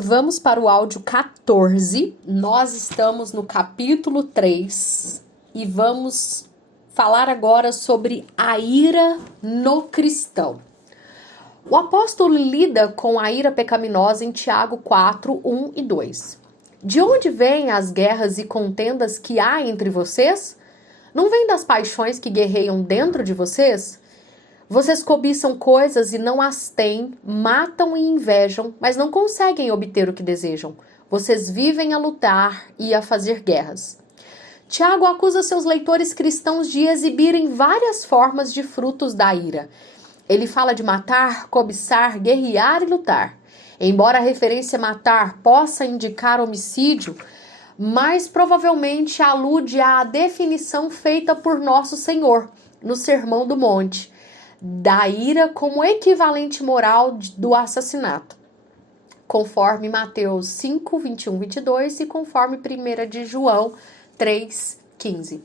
Vamos para o áudio 14. Nós estamos no capítulo 3 e vamos falar agora sobre a ira no cristão. O apóstolo lida com a ira pecaminosa em Tiago 4, 1 e 2. De onde vêm as guerras e contendas que há entre vocês? Não vêm das paixões que guerreiam dentro de vocês? Vocês cobiçam coisas e não as têm, matam e invejam, mas não conseguem obter o que desejam. Vocês vivem a lutar e a fazer guerras. Tiago acusa seus leitores cristãos de exibirem várias formas de frutos da ira. Ele fala de matar, cobiçar, guerrear e lutar. Embora a referência matar possa indicar homicídio, mas provavelmente alude à definição feita por Nosso Senhor no Sermão do Monte, da ira como equivalente moral do assassinato, conforme Mateus 5, 21, 22 e conforme 1 de João 3, 15.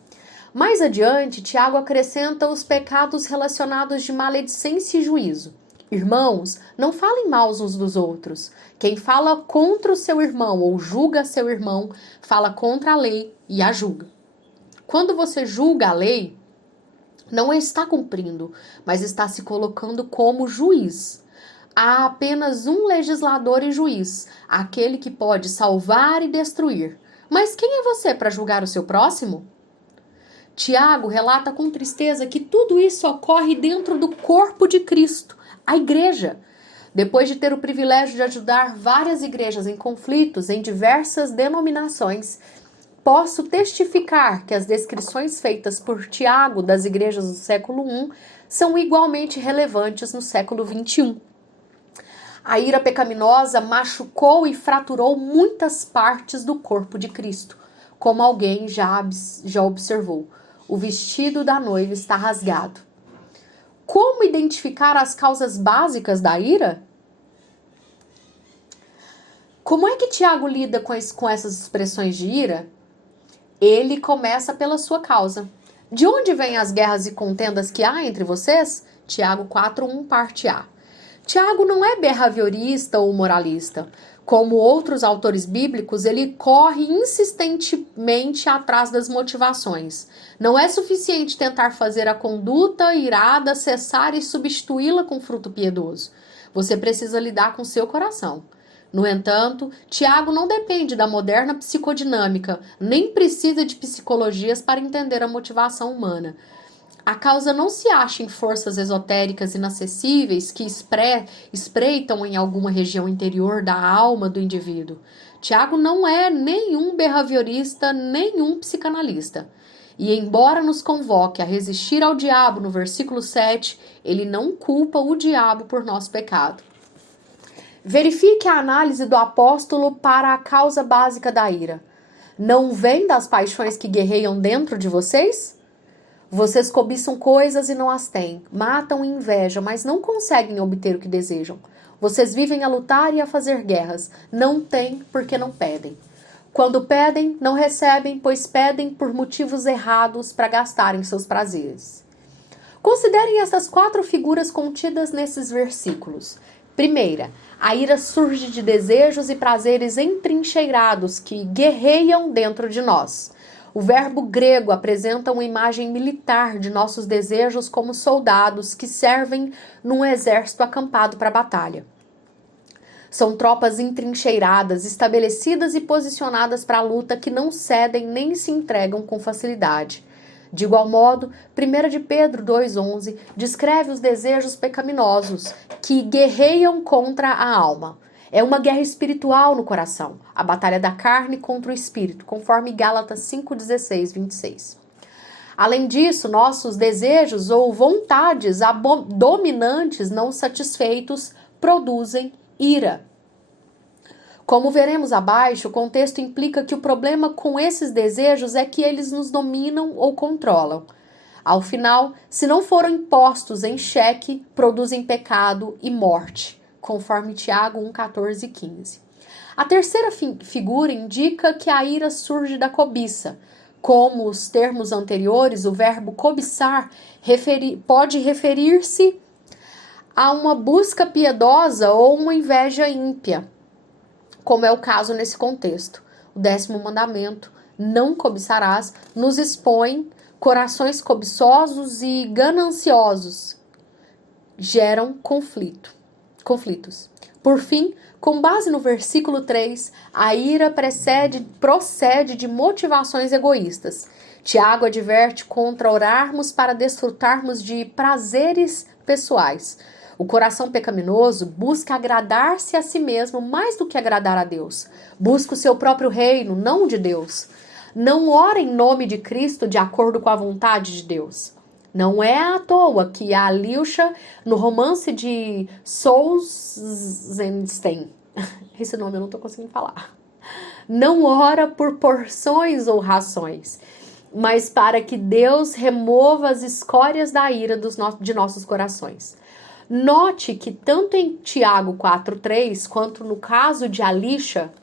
Mais adiante, Tiago acrescenta os pecados relacionados de maledicência e juízo. Irmãos, não falem mal uns dos outros. Quem fala contra o seu irmão ou julga seu irmão, fala contra a lei e a julga. Quando você julga a lei, não a está cumprindo, mas está se colocando como juiz. Há apenas um legislador e juiz, aquele que pode salvar e destruir. Mas quem é você para julgar o seu próximo? Tiago relata com tristeza que tudo isso ocorre dentro do corpo de Cristo, a igreja. Depois de ter o privilégio de ajudar várias igrejas em conflitos em diversas denominações, posso testificar que as descrições feitas por Tiago das igrejas do século I são igualmente relevantes no século XXI. A ira pecaminosa machucou e fraturou muitas partes do corpo de Cristo, como alguém já observou. O vestido da noiva está rasgado. Como identificar as causas básicas da ira? Como é que Tiago lida com essas expressões de ira? Ele começa pela sua causa. De onde vêm as guerras e contendas que há entre vocês? Tiago 4:1, parte A. Tiago não é behaviorista ou moralista. Como outros autores bíblicos, ele corre insistentemente atrás das motivações. Não é suficiente tentar fazer a conduta irada cessar e substituí-la com fruto piedoso. Você precisa lidar com seu coração. No entanto, Tiago não depende da moderna psicodinâmica, nem precisa de psicologias para entender a motivação humana. A causa não se acha em forças esotéricas inacessíveis que espreitam em alguma região interior da alma do indivíduo. Tiago não é nenhum behaviorista, nenhum psicanalista. E embora nos convoque a resistir ao diabo no versículo 7, ele não culpa o diabo por nosso pecado. Verifique a análise do apóstolo para a causa básica da ira. Não vem das paixões que guerreiam dentro de vocês? Vocês cobiçam coisas e não as têm, matam e invejam, mas não conseguem obter o que desejam. Vocês vivem a lutar e a fazer guerras, não têm porque não pedem. Quando pedem, não recebem, pois pedem por motivos errados para gastarem seus prazeres. Considerem essas 4 figuras contidas nesses versículos. Primeira, a ira surge de desejos e prazeres entrincheirados que guerreiam dentro de nós. O verbo grego apresenta uma imagem militar de nossos desejos como soldados que servem num exército acampado para a batalha. São tropas entrincheiradas, estabelecidas e posicionadas para a luta que não cedem nem se entregam com facilidade. De igual modo, 1 de Pedro 2,11 descreve os desejos pecaminosos que guerreiam contra a alma. É uma guerra espiritual no coração, a batalha da carne contra o espírito, conforme Gálatas 5:16, 26. Além disso, nossos desejos ou vontades dominantes não satisfeitos produzem ira. Como veremos abaixo, o contexto implica que o problema com esses desejos é que eles nos dominam ou controlam. Ao final, se não foram impostos em xeque, produzem pecado e morte, conforme Tiago 1, 14 e 15. A terceira figura indica que a ira surge da cobiça. Como os termos anteriores, o verbo cobiçar pode referir-se a uma busca piedosa ou uma inveja ímpia. como é o caso nesse contexto. O 10º mandamento, não cobiçarás, nos expõe corações cobiçosos e gananciosos, geram conflitos. Por fim, com base no versículo 3, a ira procede de motivações egoístas. Tiago adverte contra orarmos para desfrutarmos de prazeres pessoais. O coração pecaminoso busca agradar-se a si mesmo mais do que agradar a Deus. Busca o seu próprio reino, não o de Deus. Não ora em nome de Cristo de acordo com a vontade de Deus. Não é à toa que a Alicia, no romance de Sousenstein, esse nome eu não estou conseguindo falar, não ora por porções ou rações, mas para que Deus remova as escórias da ira de nossos corações. Note que tanto em Tiago 4:3 quanto no caso de Alicia,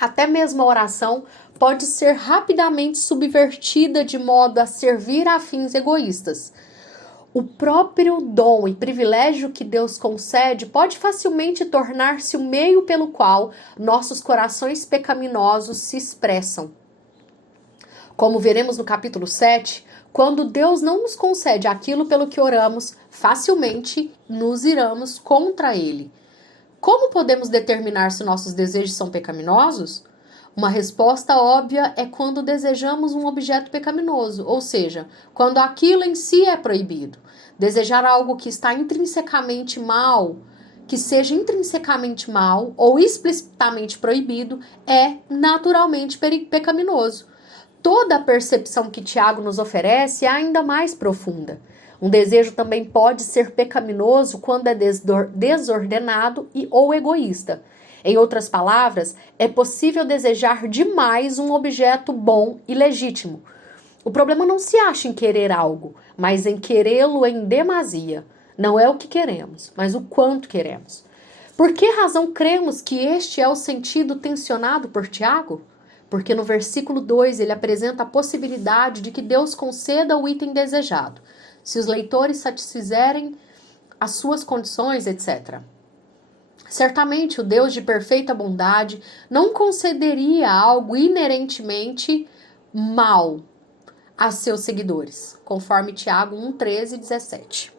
até mesmo a oração pode ser rapidamente subvertida de modo a servir a fins egoístas. O próprio dom e privilégio que Deus concede pode facilmente tornar-se o meio pelo qual nossos corações pecaminosos se expressam. Como veremos no capítulo 7, quando Deus não nos concede aquilo pelo que oramos, facilmente nos iramos contra Ele. Como podemos determinar se nossos desejos são pecaminosos? Uma resposta óbvia é quando desejamos um objeto pecaminoso, ou seja, quando aquilo em si é proibido. Desejar algo que está intrinsecamente mal, que seja intrinsecamente mal ou explicitamente proibido, é naturalmente pecaminoso. Toda a percepção que Tiago nos oferece é ainda mais profunda. Um desejo também pode ser pecaminoso quando é desordenado ou egoísta. Em outras palavras, é possível desejar demais um objeto bom e legítimo. O problema não se acha em querer algo, mas em querê-lo em demasia. Não é o que queremos, mas o quanto queremos. Por que razão cremos que este é o sentido tensionado por Tiago? Porque no versículo 2 ele apresenta a possibilidade de que Deus conceda o item desejado, se os leitores satisfizerem as suas condições, etc. Certamente o Deus de perfeita bondade não concederia algo inerentemente mal a seus seguidores, conforme Tiago 1:13 e 17.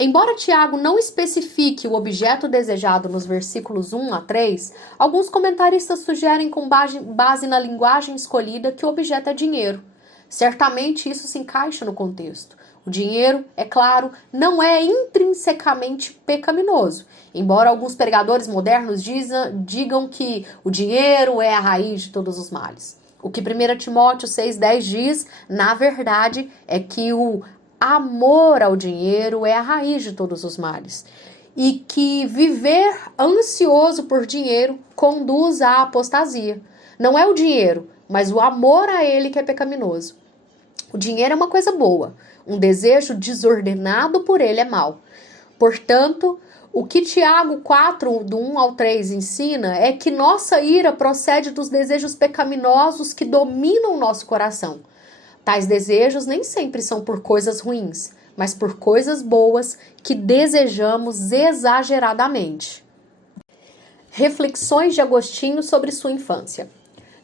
Embora Tiago não especifique o objeto desejado nos versículos 1-3, alguns comentaristas sugerem com base na linguagem escolhida que o objeto é dinheiro. Certamente isso se encaixa no contexto. O dinheiro, é claro, não é intrinsecamente pecaminoso, embora alguns pregadores modernos digam que o dinheiro é a raiz de todos os males. O que 1 Timóteo 6,10 diz, na verdade, é que o amor ao dinheiro é a raiz de todos os males. E que viver ansioso por dinheiro conduz à apostasia. Não é o dinheiro, mas o amor a ele que é pecaminoso. O dinheiro é uma coisa boa. Um desejo desordenado por ele é mau. Portanto, o que Tiago 4, do 1-3 ensina é que nossa ira procede dos desejos pecaminosos que dominam o nosso coração. Tais desejos nem sempre são por coisas ruins, mas por coisas boas que desejamos exageradamente. Reflexões de Agostinho sobre sua infância.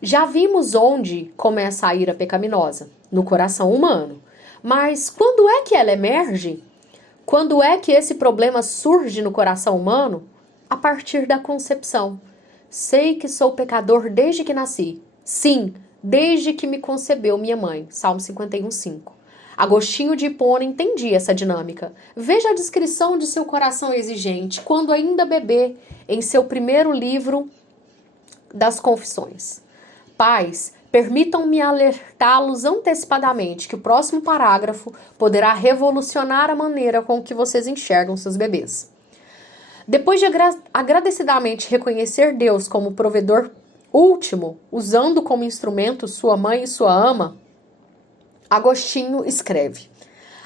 Já vimos onde começa a ira pecaminosa, no coração humano. Mas quando é que ela emerge? Quando é que esse problema surge no coração humano? A partir da concepção. Sei que sou pecador desde que nasci. Sim, desde que me concebeu minha mãe. Salmo 51:5. Agostinho de Hipona entendia essa dinâmica. Veja a descrição de seu coração exigente, quando ainda bebê, em seu primeiro livro das Confissões. Pais, permitam-me alertá-los antecipadamente que o próximo parágrafo poderá revolucionar a maneira com que vocês enxergam seus bebês. Depois de agradecidamente reconhecer Deus como provedor último, usando como instrumento sua mãe e sua ama, Agostinho escreve: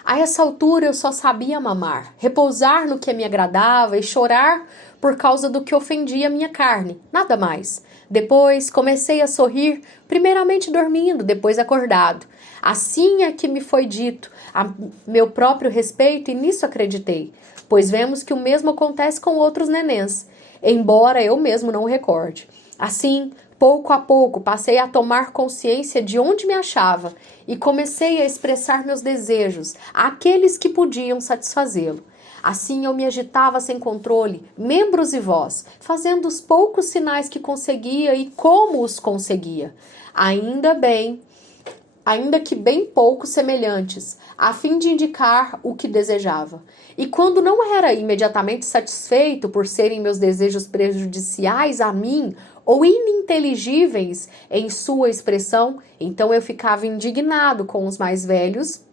a essa altura eu só sabia mamar, repousar no que me agradava e chorar por causa do que ofendia minha carne, nada mais. Depois comecei a sorrir, primeiramente dormindo, depois acordado. Assim é que me foi dito a meu próprio respeito e nisso acreditei, pois vemos que o mesmo acontece com outros nenéns. embora eu mesmo não o recorde. Assim, pouco a pouco, passei a tomar consciência de onde me achava e comecei a expressar meus desejos àqueles que podiam satisfazê-lo. Assim eu me agitava sem controle, membros e voz, fazendo os poucos sinais que conseguia e como os conseguia. Ainda que bem pouco semelhantes, a fim de indicar o que desejava. E quando não era imediatamente satisfeito por serem meus desejos prejudiciais a mim ou ininteligíveis em sua expressão, então eu ficava indignado com os mais velhos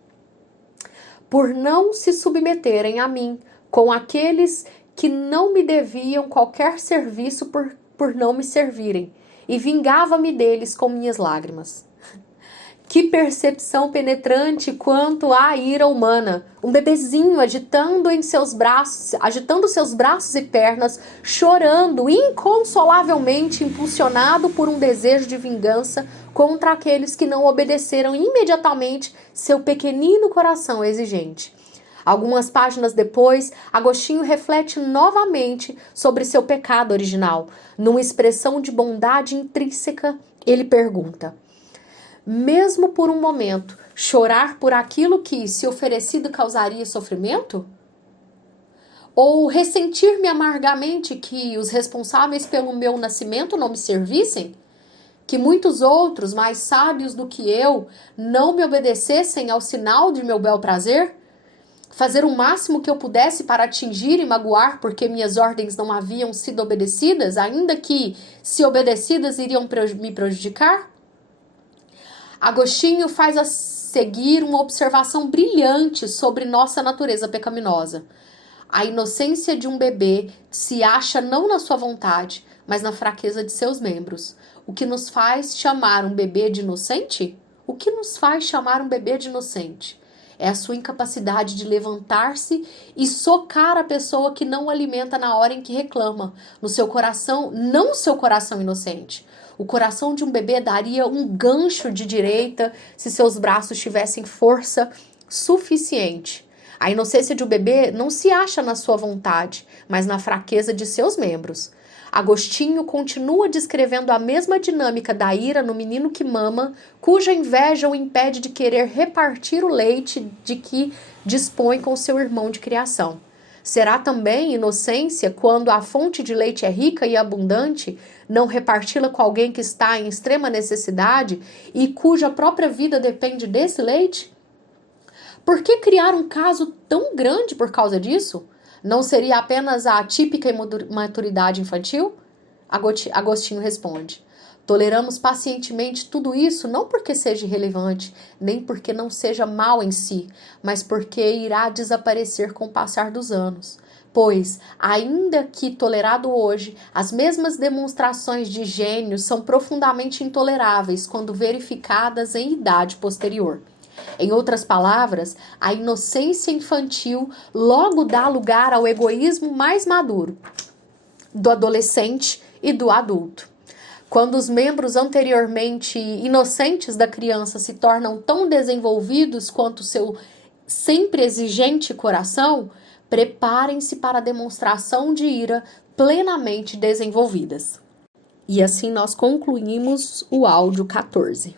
por não se submeterem a mim, com aqueles que não me deviam qualquer serviço por não me servirem, e vingava-me deles com minhas lágrimas. Que percepção penetrante quanto à ira humana. Um bebezinho agitando seus braços e pernas, chorando inconsolavelmente, impulsionado por um desejo de vingança contra aqueles que não obedeceram imediatamente seu pequenino coração exigente. Algumas páginas depois, Agostinho reflete novamente sobre seu pecado original. Numa expressão de bondade intrínseca, ele pergunta: mesmo por um momento, chorar por aquilo que, se oferecido, causaria sofrimento? Ou ressentir-me amargamente que os responsáveis pelo meu nascimento não me servissem? Que muitos outros, mais sábios do que eu, não me obedecessem ao sinal de meu bel prazer? Fazer o máximo que eu pudesse para atingir e magoar porque minhas ordens não haviam sido obedecidas, ainda que, se obedecidas, iriam me prejudicar? Agostinho faz a seguir uma observação brilhante sobre nossa natureza pecaminosa. A inocência de um bebê se acha não na sua vontade, mas na fraqueza de seus membros. O que nos faz chamar um bebê de inocente? O que nos faz chamar um bebê de inocente? É a sua incapacidade de levantar-se e socar a pessoa que não o alimenta na hora em que reclama. No seu coração, não seu coração inocente. O coração de um bebê daria um gancho de direita se seus braços tivessem força suficiente. A inocência de um bebê não se acha na sua vontade, mas na fraqueza de seus membros. Agostinho continua descrevendo a mesma dinâmica da ira no menino que mama, cuja inveja o impede de querer repartir o leite de que dispõe com seu irmão de criação. Será também inocência quando a fonte de leite é rica e abundante, não reparti-la com alguém que está em extrema necessidade e cuja própria vida depende desse leite? Por que criar um caso tão grande por causa disso? Não seria apenas a típica imaturidade infantil? Agostinho responde: toleramos pacientemente tudo isso não porque seja irrelevante, nem porque não seja mal em si, mas porque irá desaparecer com o passar dos anos. Pois, ainda que tolerado hoje, as mesmas demonstrações de gênio são profundamente intoleráveis quando verificadas em idade posterior. Em outras palavras, a inocência infantil logo dá lugar ao egoísmo mais maduro, do adolescente e do adulto. Quando os membros anteriormente inocentes da criança se tornam tão desenvolvidos quanto seu sempre exigente coração, preparem-se para a demonstração de ira plenamente desenvolvidas. E assim nós concluímos o áudio 14.